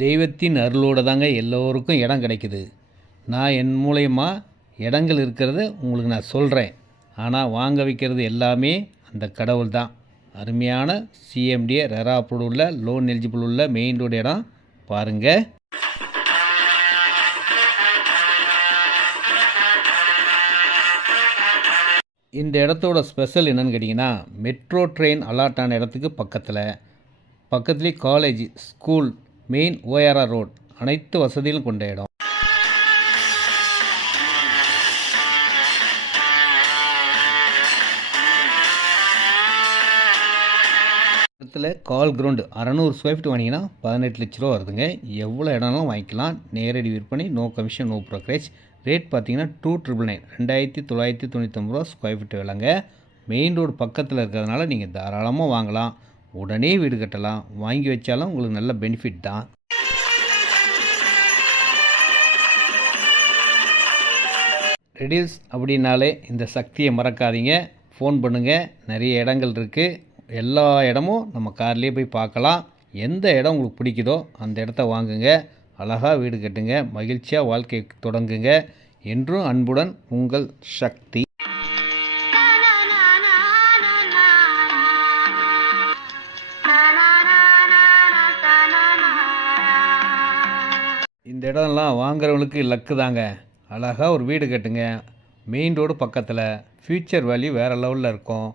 தெய்வத்தின் அருளோடு தாங்க எல்லோருக்கும் இடம் கிடைக்குது. நான் என் மூலயமா இடங்கள் இருக்கிறது உங்களுக்கு நான் சொல்கிறேன். ஆனால் வாங்க வைக்கிறது எல்லாமே அந்த கடவுள் தான். அருமையான சிஎம்டிஏ ரெரா அப்ரூவ் உள்ள லோன் எலிஜிபிள் உள்ள மெயின் ரோடு இடம் பாருங்கள். இந்த இடத்தோட ஸ்பெஷல் என்னென்னு கேட்டிங்கன்னா, மெட்ரோ ட்ரெயின் அலாட் ஆன இடத்துக்கு பக்கத்துலேயே college, school, main ORR road அனைத்து வசதிகளும் கொண்ட இடம். இடத்துல கால் கிரவுண்டு 600 ஸ்கொயர் ஃபீட் வாங்கினீங்கன்னா 18 லட்ச ரூபா வருதுங்க. எவ்வளோ இடம்னாலும் வாங்கிக்கலாம். நேரடி விற்பனை, no commission, no brokerage. Rate பார்த்தீங்கன்னா 2,999 2999 ரூபா ஸ்கொயர் ஃபீட் விலைங்க. மெயின் ரோடு பக்கத்தில் இருக்கிறதுனால நீங்கள் தாராளமாக வாங்கலாம். உடனே வீடு கட்டலாம். வாங்கி வச்சாலும் உங்களுக்கு நல்ல பெனிஃபிட் தான். ரெடில்ஸ் அப்படின்னாலே இந்த சக்தியை மறக்காதீங்க. ஃபோன் பண்ணுங்கள். நிறைய இடங்கள் இருக்குது. எல்லா இடமும் நம்ம கார்லேயே போய் பார்க்கலாம். எந்த இடம் உங்களுக்கு பிடிக்குதோ அந்த இடத்த வாங்குங்க. அழகாக வீடு கட்டுங்க. மகிழ்ச்சியாக வாழ்க்கை தொடங்குங்க. என்றும் அன்புடன் உங்கள் சக்தி. இந்த இடம்லாம் வாங்குறவங்களுக்கு லக்கு தாங்க. அழகாக ஒரு வீடு கட்டுங்க. மெயின் ரோடு பக்கத்தில். ஃப்யூச்சர் வேல்யூ வேறு லெவலில் இருக்கும்.